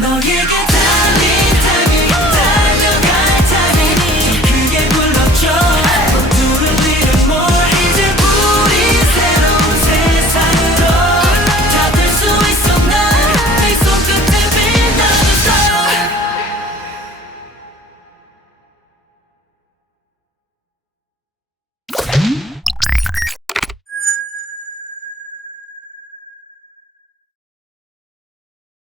너에게